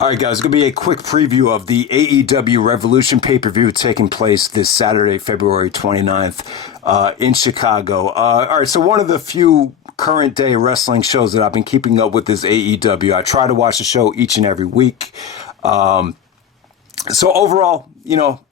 All right, guys, it's going to be a quick preview of the AEW Revolution PPV taking place this Saturday, February 29th, in Chicago. All right, so one of the few current day wrestling shows that I've been keeping up with is AEW. I try to watch the show each and every week. So overall,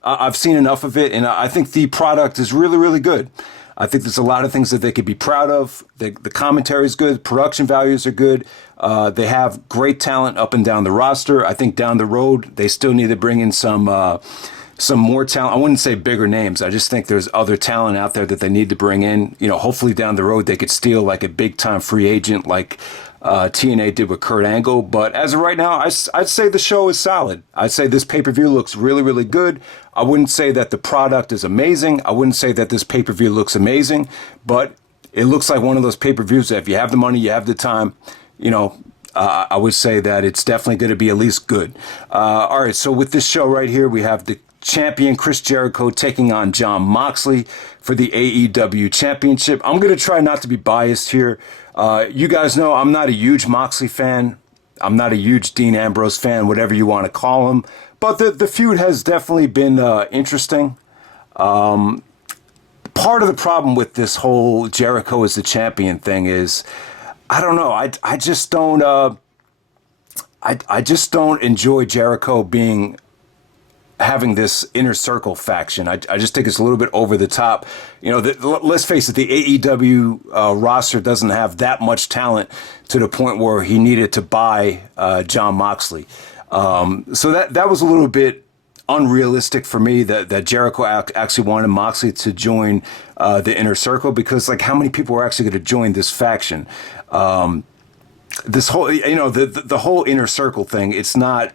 I've seen enough of it, and I think the product is really, really good. I think there's a lot of things that they could be proud of. The commentary is good. Production values are good. They have great talent up and down the roster. I think down the road, they still need to bring in some more talent. I wouldn't say bigger names. I just think there's other talent out there that they need to bring in. Hopefully down the road, they could steal like a big-time free agent like TNA did with Kurt Angle. But as of right now, I'd say the show is solid. I'd say this pay-per-view looks really, really good. I wouldn't say that the product is amazing. I wouldn't say that this pay-per-view looks amazing. But it looks like one of those pay-per-views that if you have the money, you have the time, I would say that it's definitely going to be at least good. All right, so with this show right here, we have the champion Chris Jericho taking on Jon Moxley for the AEW Championship. I'm going to try not to be biased here. You guys know I'm not a huge Moxley fan. I'm not a huge Dean Ambrose fan, whatever you want to call him. But the feud has definitely been interesting. Part of the problem with this whole Jericho as the champion thing is, I don't know. I just don't. I just don't enjoy Jericho having this inner circle faction. I just think it's a little bit over the top. Let's face it, the AEW roster doesn't have that much talent to the point where he needed to buy Jon Moxley. So that was a little bit unrealistic for me that Jericho actually wanted Moxley to join the inner circle, because like how many people are actually going to join this faction? This whole, the whole inner circle thing, it's not,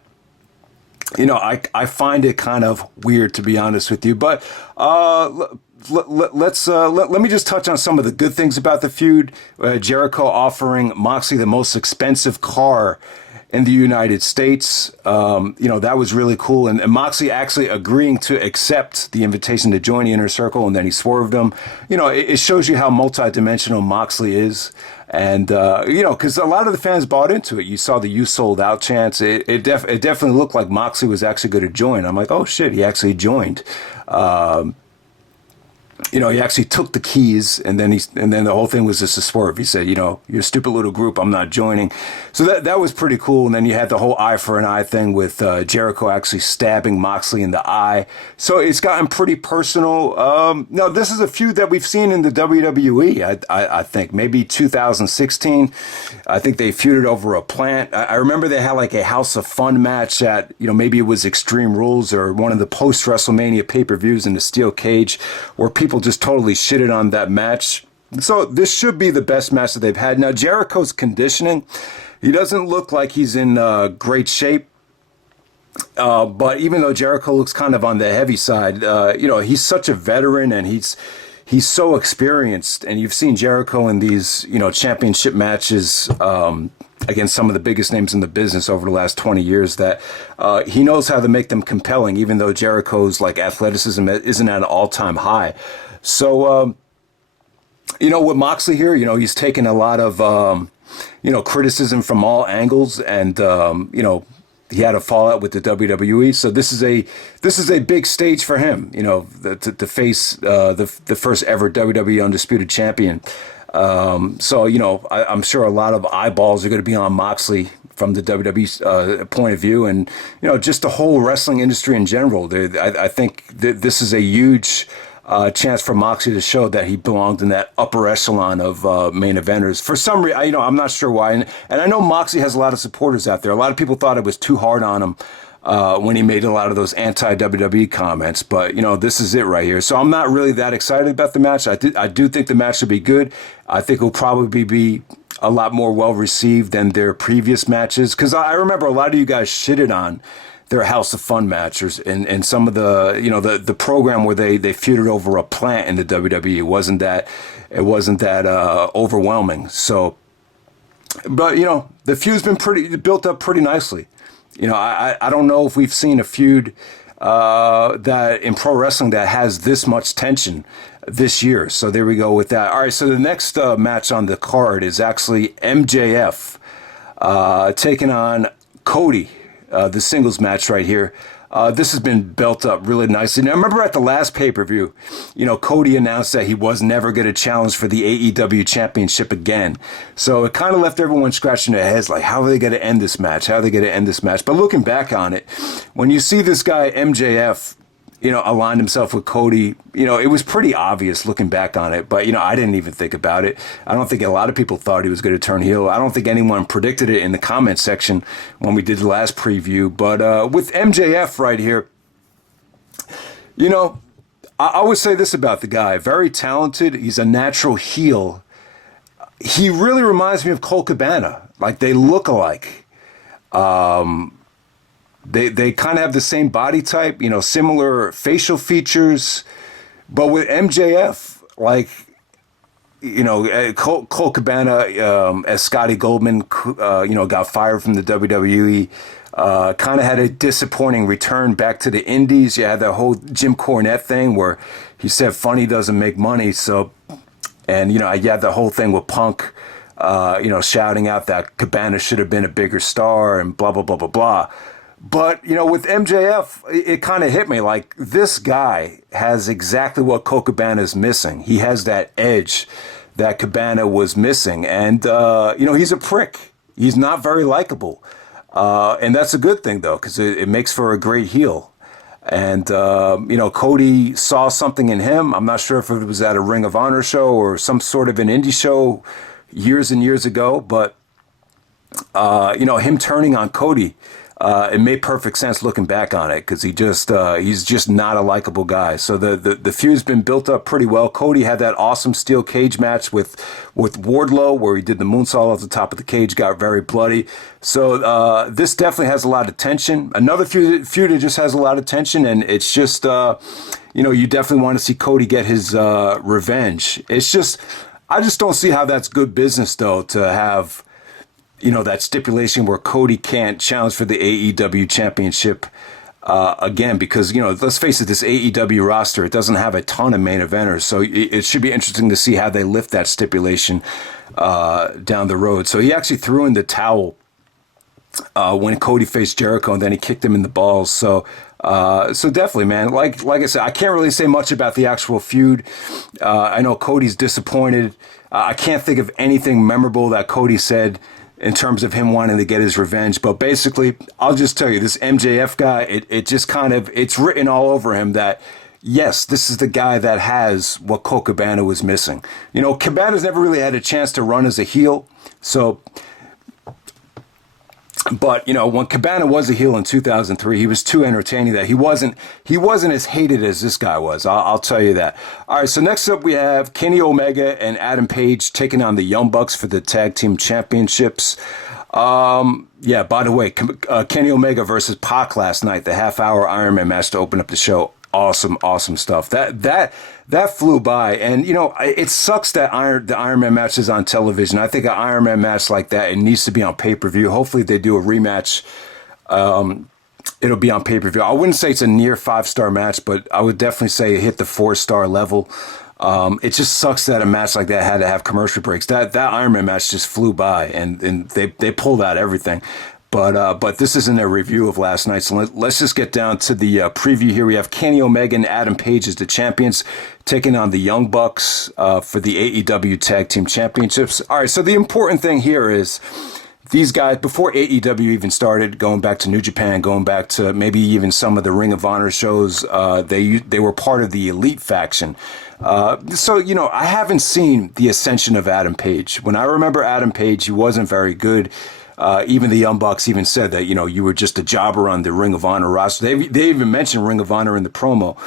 I find it kind of weird, to be honest with you. But let me just touch on some of the good things about the feud. Jericho offering Moxley the most expensive car in the United States. That was really cool. And Moxley actually agreeing to accept the invitation to join the inner circle, and then he swerved him. It shows you how multidimensional Moxley is. And, because a lot of the fans bought into it. You saw the "you sold out" chants. It definitely looked like Moxley was actually going to join. I'm like, oh shit, he actually joined. He actually took the keys, and then the whole thing was just a swerve. He said, you're a stupid little group, I'm not joining. So that was pretty cool. And then you had the whole eye for an eye thing with Jericho actually stabbing Moxley in the eye. So it's gotten pretty personal. No, this is a feud that we've seen in the WWE. I think maybe 2016. I think they feuded over a plant. I remember they had like a House of Fun match at, maybe it was Extreme Rules or one of the post WrestleMania pay-per-views in the steel cage, where people just totally shitted on that match. So this should be the best match that they've had. Now, Jericho's conditioning, he doesn't look like he's in great shape. But even though Jericho looks kind of on the heavy side, he's such a veteran, and he's so experienced. And you've seen Jericho in these, championship matches against some of the biggest names in the business over the last 20 years, that he knows how to make them compelling, even though Jericho's like athleticism isn't at an all-time high. So, with Moxley here, he's taken a lot of, criticism from all angles, and, he had a fallout with the WWE. So this is a big stage for him, to face the first ever WWE Undisputed Champion. So, I'm sure a lot of eyeballs are going to be on Moxley from the WWE point of view, and, just the whole wrestling industry in general. I think that this is a huge chance for Moxley to show that he belonged in that upper echelon of main eventers. For some reason, I'm not sure why. And I know Moxley has a lot of supporters out there. A lot of people thought it was too hard on him when he made a lot of those anti-WWE comments. But, this is it right here. So I'm not really that excited about the match. I do think the match should be good. I think it'll probably be a lot more well-received than their previous matches. Because I remember a lot of you guys shitted on their House of Fun matches and some of the the program where they feuded over a plant in the WWE. It wasn't that overwhelming. So, but the feud's been built up pretty nicely. I don't know if we've seen a feud that in pro wrestling that has this much tension this year. So there we go with that. All right, so the next match on the card is actually MJF taking on Cody the singles match right here. This has been built up really nicely. Now, remember at the last pay-per-view, Cody announced that he was never going to challenge for the AEW Championship again. So it kind of left everyone scratching their heads like, how are they going to end this match? How are they going to end this match? But looking back on it, when you see this guy, MJF, aligned himself with Cody, it was pretty obvious looking back on it. But, I didn't even think about it. I don't think a lot of people thought he was going to turn heel. I don't think anyone predicted it in the comment section when we did the last preview. But with MJF right here, I would say this about the guy. Very talented. He's a natural heel. He really reminds me of Colt Cabana. Like, they look alike. They kind of have the same body type, similar facial features. But with MJF, like, Colt Cabana, as Scotty Goldman, got fired from the WWE, kind of had a disappointing return back to the Indies. You had that whole Jim Cornette thing where he said funny doesn't make money. So, and, you had the whole thing with Punk, shouting out that Cabana should have been a bigger star and blah, blah, blah, blah, blah. But, with MJF, it kind of hit me like this guy has exactly what Colt Cabana is missing. He has that edge that Cabana was missing. And, he's a prick. He's not very likable. And that's a good thing, though, because it makes for a great heel. And, Cody saw something in him. I'm not sure if it was at a Ring of Honor show or some sort of an indie show years and years ago. But, him turning on Cody, it made perfect sense looking back on it because he's just not a likable guy. So the feud's been built up pretty well. Cody had that awesome steel cage match with Wardlow where he did the moonsault off the top of the cage, got very bloody. So this definitely has a lot of tension. Another feud that just has a lot of tension, and it's just you definitely want to see Cody get his revenge. I just don't see how that's good business though to have that stipulation where Cody can't challenge for the AEW Championship again because, let's face it, this AEW roster, it doesn't have a ton of main eventers. So it should be interesting to see how they lift that stipulation down the road. So he actually threw in the towel when Cody faced Jericho, and then he kicked him in the balls. So definitely, man, like I said, I can't really say much about the actual feud. I know Cody's disappointed. I can't think of anything memorable that Cody said in terms of him wanting to get his revenge. But basically, I'll just tell you, this MJF guy, it just kind of, it's written all over him that, yes, this is the guy that has what Colt Cabana was missing. Cabana's never really had a chance to run as a heel. So, but, when Cabana was a heel in 2003, he was too entertaining that he wasn't as hated as this guy was. I'll tell you that. All right, so next up we have Kenny Omega and Adam Page taking on the Young Bucks for the Tag Team Championships. Yeah, by the way, Kenny Omega versus Pac last night, the half-hour Iron Man match to open up the show. Awesome stuff. That flew by, and it sucks that the Iron Man match is on television. I think an Iron Man match like that, it needs to be on pay-per-view. Hopefully they do a rematch. It'll be on pay-per-view. I wouldn't say it's a near 5-star match, but I would definitely say it hit the 4-star level. It just sucks that a match like that had to have commercial breaks. That Iron Man match just flew by, and they pulled out everything. But this isn't a review of last night, so let's just get down to the preview here. We have Kenny Omega and Adam Page as the champions taking on the Young Bucks for the AEW Tag Team Championships. All right, so the important thing here is these guys, before AEW even started, going back to New Japan, going back to maybe even some of the Ring of Honor shows, they were part of the Elite faction. So, I haven't seen the ascension of Adam Page. When I remember Adam Page, he wasn't very good. Even the Young Bucks even said that, you were just a jobber on the Ring of Honor roster. They even mentioned Ring of Honor in the promo.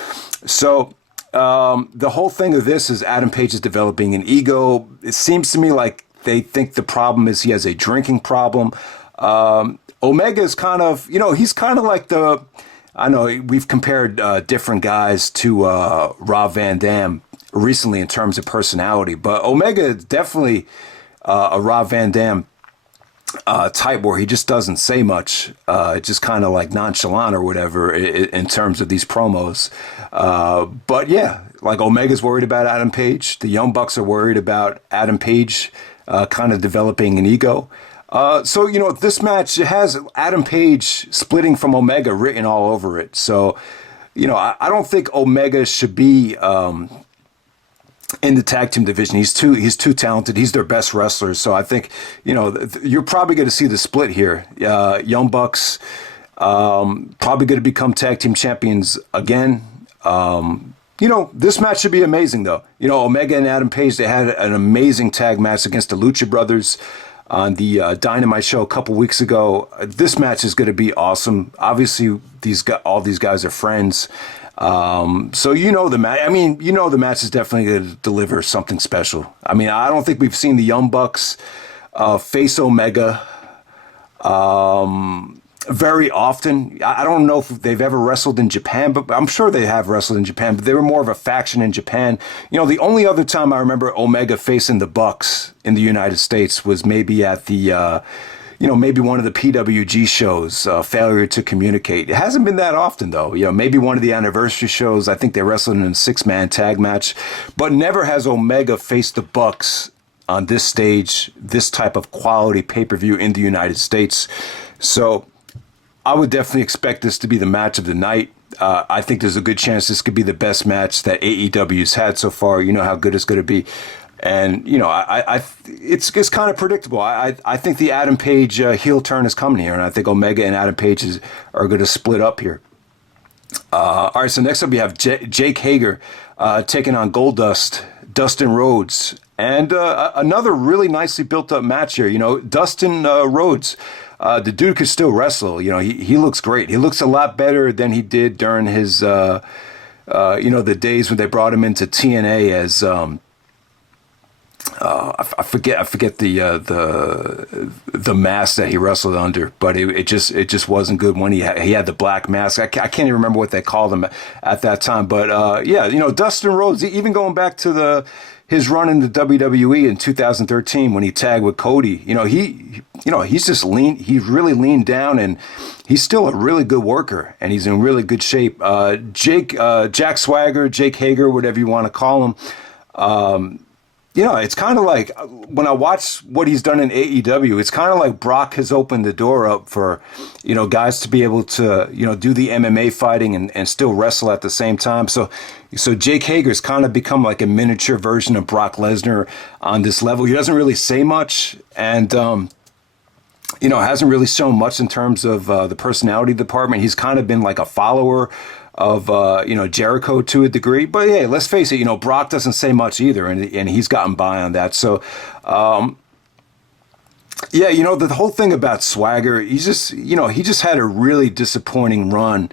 So the whole thing of this is Adam Page is developing an ego. It seems to me like they think the problem is he has a drinking problem. Omega is kind of, he's kind of like I know we've compared different guys to Rob Van Dam recently in terms of personality, but Omega is definitely a Rob Van Dam type where he just doesn't say much, just kind of like nonchalant or whatever in terms of these promos. But yeah, like Omega's worried about Adam Page. The Young Bucks are worried about Adam Page kind of developing an ego. So, this match, it has Adam Page splitting from Omega written all over it. So, I don't think Omega should be in the tag team division. He's too talented. He's their best wrestler. So I think, you're probably going to see the split here. Young Bucks probably going to become tag team champions again. This match should be amazing, though. Omega and Adam Page, they had an amazing tag match against the Lucha Brothers on the Dynamite show a couple weeks ago. This match is going to be awesome. Obviously, all these guys are friends. So the match. I mean, the match is definitely going to deliver something special. I mean, I don't think we've seen the Young Bucks face Omega very often. I don't know if they've ever wrestled in Japan, but I'm sure they have wrestled in Japan. But they were more of a faction in Japan. The only other time I remember Omega facing the Bucks in the United States was maybe at the maybe one of the PWG shows, Failure to Communicate. It hasn't been that often, though. Maybe one of the anniversary shows. I think they wrestled in a 6-man tag match. But never has Omega faced the Bucks on this stage, this type of quality pay-per-view in the United States. So I would definitely expect this to be the match of the night. I think there's a good chance this could be the best match that AEW's had so far. You know how good it's going to be. And, it's kind of predictable. I think the Adam Page heel turn is coming here, and I think Omega and Adam Page are going to split up here. All right, so next up we have Jake Hager taking on Goldust, Dustin Rhodes, and another really nicely built up match here. Dustin Rhodes, the dude could still wrestle. He looks great. He looks a lot better than he did during his, the days when they brought him into TNA as. I forget the mask that he wrestled under, but it just wasn't good when he had the black mask. I can't even remember what they called him at that time, but Dustin Rhodes, even going back to his run in the WWE in 2013 when he tagged with Cody, he's just lean. He's really leaned down, and he's still a really good worker, and he's in really good shape. Jack Swagger, Jake Hager, whatever you want to call him. It's kind of like when I watch what he's done in AEW, it's kind of like Brock has opened the door up for, guys to be able to, do the MMA fighting and still wrestle at the same time. So Jake Hager's kind of become like a miniature version of Brock Lesnar on this level. He doesn't really say much and, hasn't really shown much in terms of the personality department. He's kind of been like a follower of Jericho to a degree, but hey, let's face it, Brock doesn't say much either, and he's gotten by on that. So, the whole thing about Swagger, he just had a really disappointing run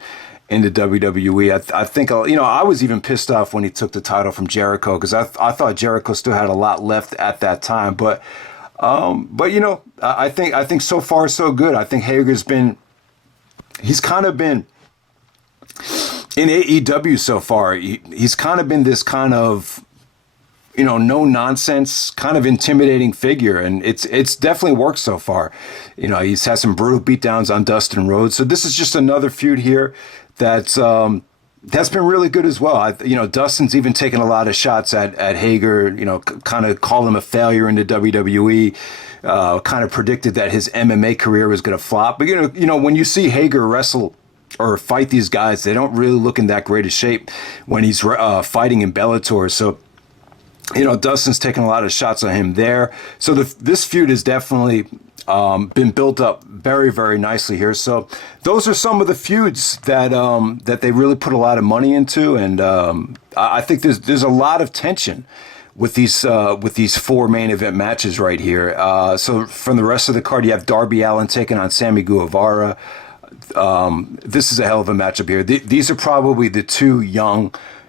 in the WWE. I think I was even pissed off when he took the title from Jericho because I thought Jericho still had a lot left at that time, but I think so far so good. I think he's kind of been. In AEW so far, he's kind of been this kind of, no nonsense, kind of intimidating figure, and it's definitely worked so far. He's had some brutal beatdowns on Dustin Rhodes, so this is just another feud here that's been really good as well. Dustin's even taken a lot of shots at Hager. Kind of called him a failure in the WWE. Kind of predicted that his MMA career was going to flop. But when you see Hager wrestle or fight these guys, they don't really look in that great a shape when he's fighting in Bellator. So, Dustin's taking a lot of shots on him there. So this feud has definitely been built up very, very nicely here. So those are some of the feuds that they really put a lot of money into, and I think there's a lot of tension with these 4 main event matches right here. So from the rest of the card, you have Darby Allin taking on Sammy Guevara. This is a hell of a matchup here. These are probably the 2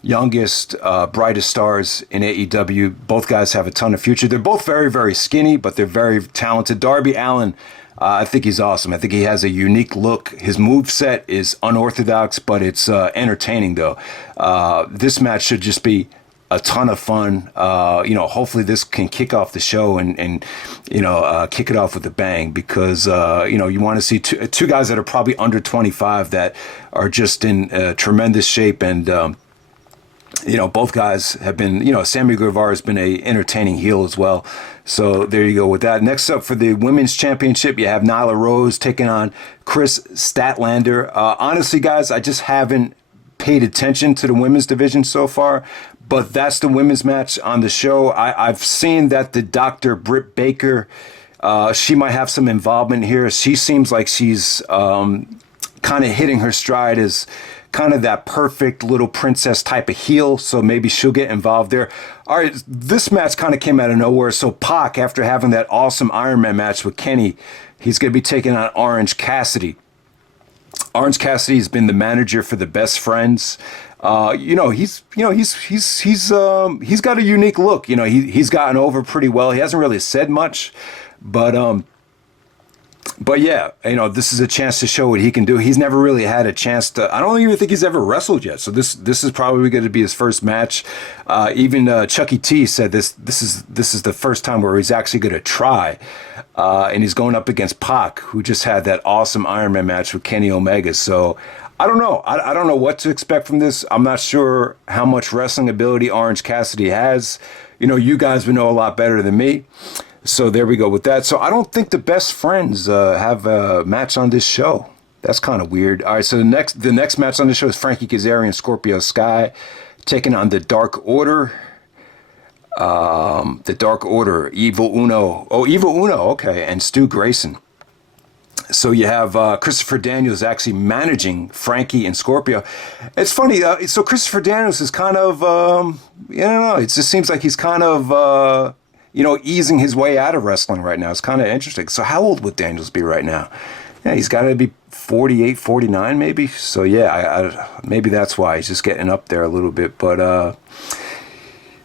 youngest, brightest stars in AEW. Both guys have a ton of future. They're both very, very skinny, but they're very talented. Darby Allin, I think he's awesome. I think he has a unique look. His moveset is unorthodox, but it's entertaining, though. This match should just be a ton of fun. Hopefully this can kick off the show and kick it off with a bang, because you want to see two guys that are probably under 25 that are just in tremendous shape, and Both guys have been, Sammy Guevara has been a entertaining heel as well. So there you go with that. Next up for the women's championship, you have Nyla Rose taking on Chris Statlander. Honestly, guys, I just haven't paid attention to the women's division so far, but that's the women's match on the show. I've seen that the Dr. Britt Baker, she might have some involvement here. She seems like she's kind of hitting her stride as kind of that perfect little princess type of heel, so maybe she'll get involved there. All right, this match kind of came out of nowhere. So Pac, after having that awesome Iron Man match with Kenny, he's going to be taking on Orange Cassidy. Orange Cassidy's been the manager for the Best Friends. He's got a unique look. He's gotten over pretty well. He hasn't really said much, but yeah, this is a chance to show what he can do. He's never really had a chance to. I don't even think he's ever wrestled yet. So this is probably going to be his first match. Even Chucky T said this is the first time where he's actually going to try. And he's going up against Pac, who just had that awesome Iron Man match with Kenny Omega. So I don't know. I don't know what to expect from this. I'm not sure how much wrestling ability Orange Cassidy has. You guys would know a lot better than me. So there we go with that. So I don't think the Best Friends have a match on this show. That's kind of weird. All right, so the next match on the show is Frankie Kazarian and Scorpio Sky taking on the Dark Order. The Dark Order, Evil Uno. Oh, Evil Uno, okay, and Stu Grayson. So you have Christopher Daniels actually managing Frankie and Scorpio. It's funny. So Christopher Daniels is kind of, I don't know. It just seems like he's kind of, easing his way out of wrestling right now. It's kind of interesting. So how old would Daniels be right now? Yeah, he's got to be 48, 49 maybe. So yeah, maybe that's why he's just getting up there a little bit. But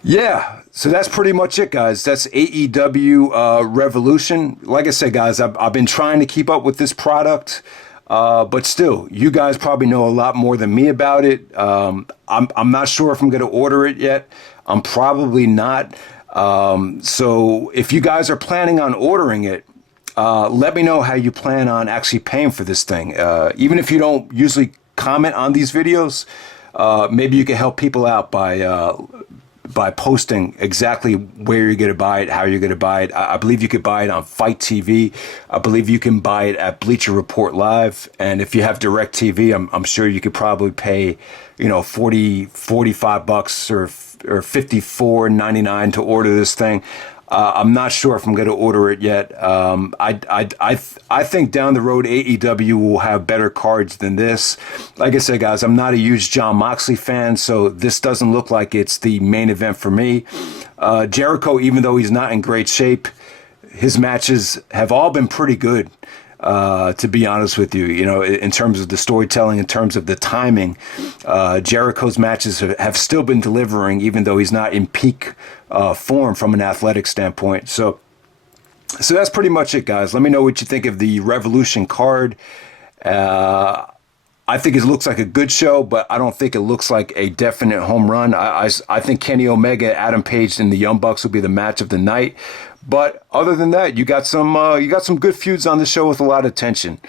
yeah, so that's pretty much it, guys. That's AEW Revolution. Like I said, guys, I've been trying to keep up with this product. But still, you guys probably know a lot more than me about it. I'm not sure if I'm going to order it yet. I'm probably not. So if you guys are planning on ordering it, let me know how you plan on actually paying for this thing. Even if you don't usually comment on these videos, maybe you can help people out by posting exactly where you're going to buy it, how you're going to buy it. I believe you could buy it on Fight TV. I believe you can buy it at Bleacher Report Live. And if you have Direct TV, I'm sure you could probably pay, $40, $45 or $54.99 to order this thing. I'm not sure if I'm going to order it yet. I think down the road AEW will have better cards than this. Like I said, guys, I'm not a huge Jon Moxley fan, so this doesn't look like it's the main event for me. Jericho, even though he's not in great shape, his matches have all been pretty good. To be honest with you, in terms of the storytelling, in terms of the timing, Jericho's matches have still been delivering, even though he's not in peak form from an athletic standpoint. So that's pretty much it, guys. Let me know what you think of the Revolution card. I think it looks like a good show, but I don't think it looks like a definite home run. I think Kenny Omega, Adam Page, and the Young Bucks will be the match of the night. But other than that, you got some good feuds on the show with a lot of tension.